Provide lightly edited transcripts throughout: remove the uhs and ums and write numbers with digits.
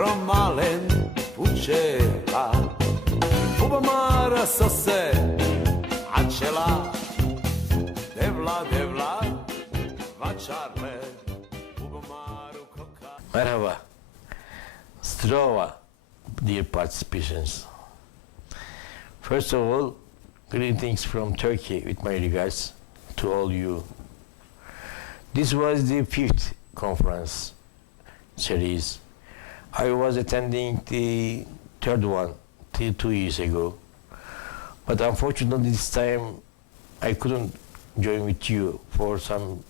promalen puceva Ubamara sase Acela Devla Vaçarle Ubamaru koka. Merhaba. Strova, dear participants. First of all, greetings from Turkey with my regards to all you. This was the 5th conference series. I was attending the 3rd one 2 years ago, but unfortunately this time I couldn't join with you for some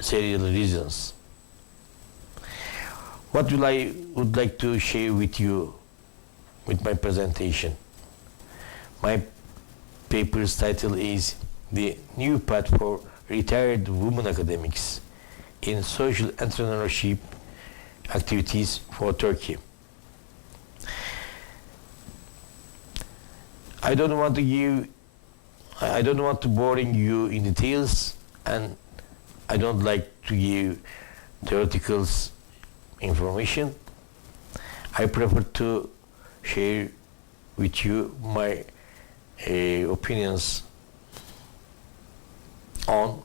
serial reasons. What I would like to share with you with my presentation? My paper's title is The New Path for Retired Women Academics in Social Entrepreneurship Activities for Turkey. I don't want to boring you in details, and I don't like to give theoretical information. I prefer to share with you my opinions on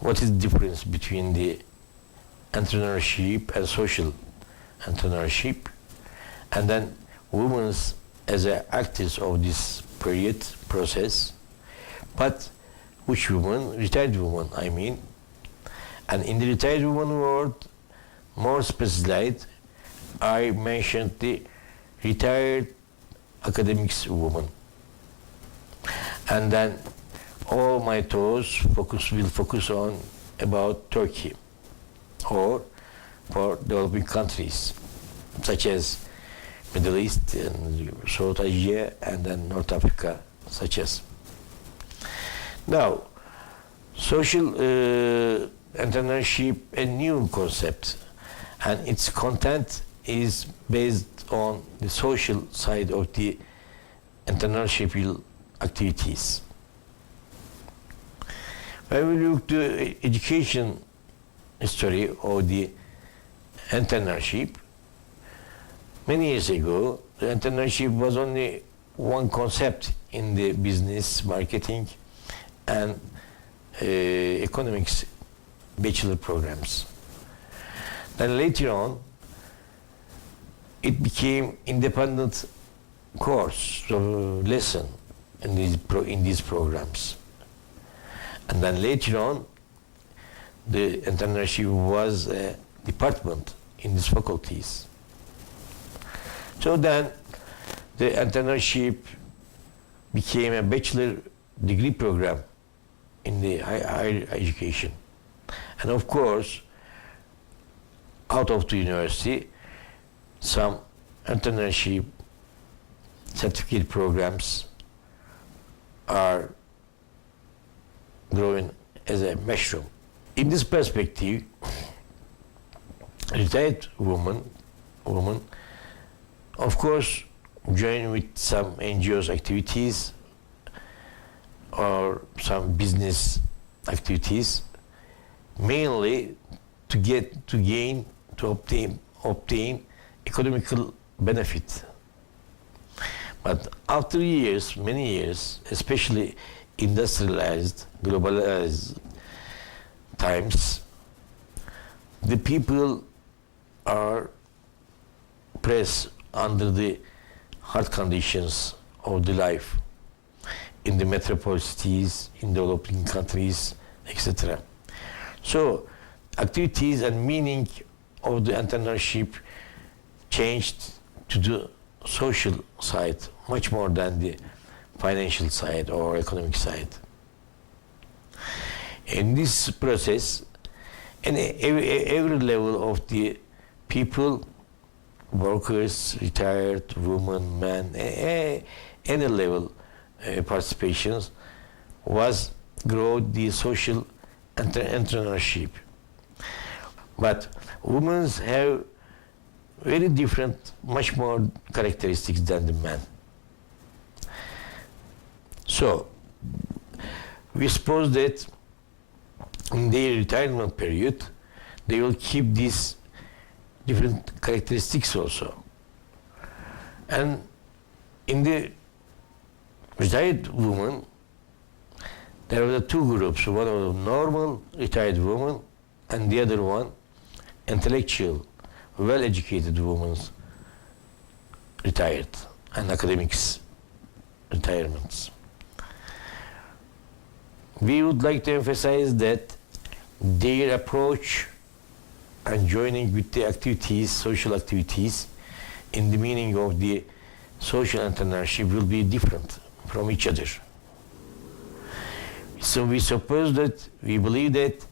what is the difference between the entrepreneurship and social entrepreneurship, and then women as actors of this period process, but which woman? Retired woman, I mean. And in the retired woman world, more specialized, I mentioned the retired academics woman. And then all my thoughts will focus on about Turkey or for developing countries such as Middle East and South Asia and then North Africa, such as. Now, social entrepreneurship, a new concept, and its content is based on the social side of the entrepreneurship activities. When we look to education history of the entrepreneurship, many years ago, the entrepreneurship was only one concept in the business, marketing, and economics bachelor programs. Then later on, it became independent course, lesson in these programs. And then later on, the entrepreneurship was a department in these faculties. So then, the entrepreneurship became a bachelor degree program in the higher education. And of course, out of the university, some entrepreneurship certificate programs are growing as a mushroom. In this perspective, retired women, of course, join with some NGOs activities or some business activities, mainly to obtain economical benefit. But after years, many years, especially industrialized, globalized times, the people are pressed under the hard conditions of the life in the metropolis cities, in developing countries, etc. So activities and meaning of the entrepreneurship changed to the social side much more than the financial side or economic side. In this process, in every level of the people, workers, retired, women, men, any level participations was grow the social entrepreneurship. But women have very different, much more characteristics than the men. So, we suppose that in their retirement period, they will keep this different characteristics also. And in the retired woman, there were two groups. One was normal retired woman, and the other one, intellectual, well-educated women, retired, and academics, retirements. We would like to emphasize that their approach and joining with the activities, social activities, in the meaning of the social entrepreneurship will be different from each other. So we suppose that, we believe that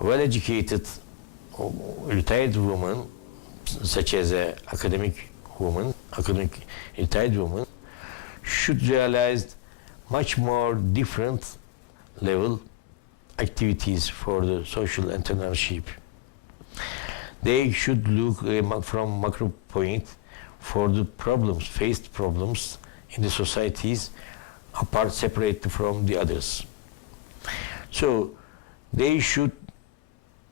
well-educated retired woman, such as an academic woman, academic retired woman, should realize much more different level activities for the social entrepreneurship. They should look from macro point for the problems, faced problems in the societies, apart, separate from the others. So they should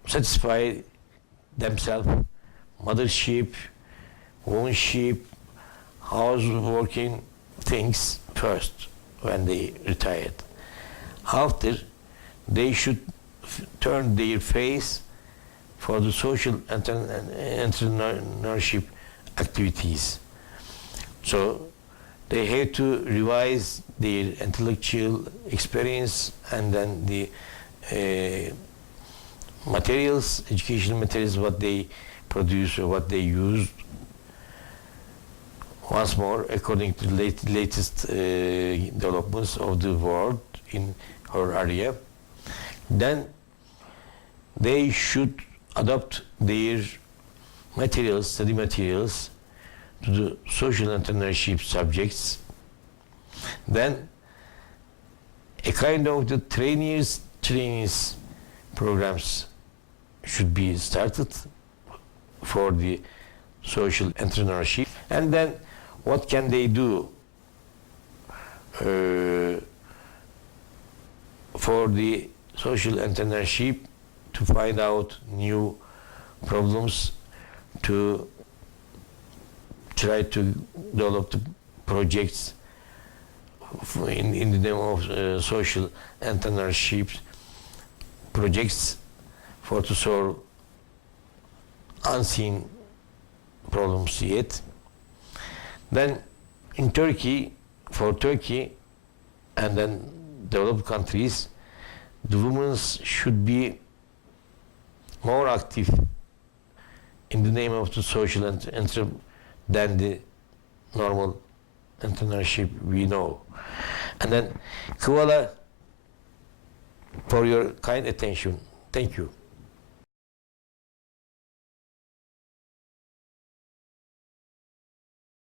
satisfy themselves, mothership, womanship, houseworking things first when they retired. After, they should turn their face for the social entrepreneurship activities. So they have to revise their intellectual experience and then the materials, educational materials, what they produce or what they use, once more according to the latest developments of the world in her area. Then they should adopt their materials, study materials, to the social entrepreneurship subjects. Then a kind of the trainees programs should be started for the social entrepreneurship. And then what can they do for the social entrepreneurship, to find out new problems, to try to develop the projects in the name of social entrepreneurship projects for to solve unseen problems yet. Then in Turkey, for Turkey and then developed countries, the women should be more active in the name of the social than the normal entrepreneurship we know. And then, Kuala, for your kind attention. Thank you.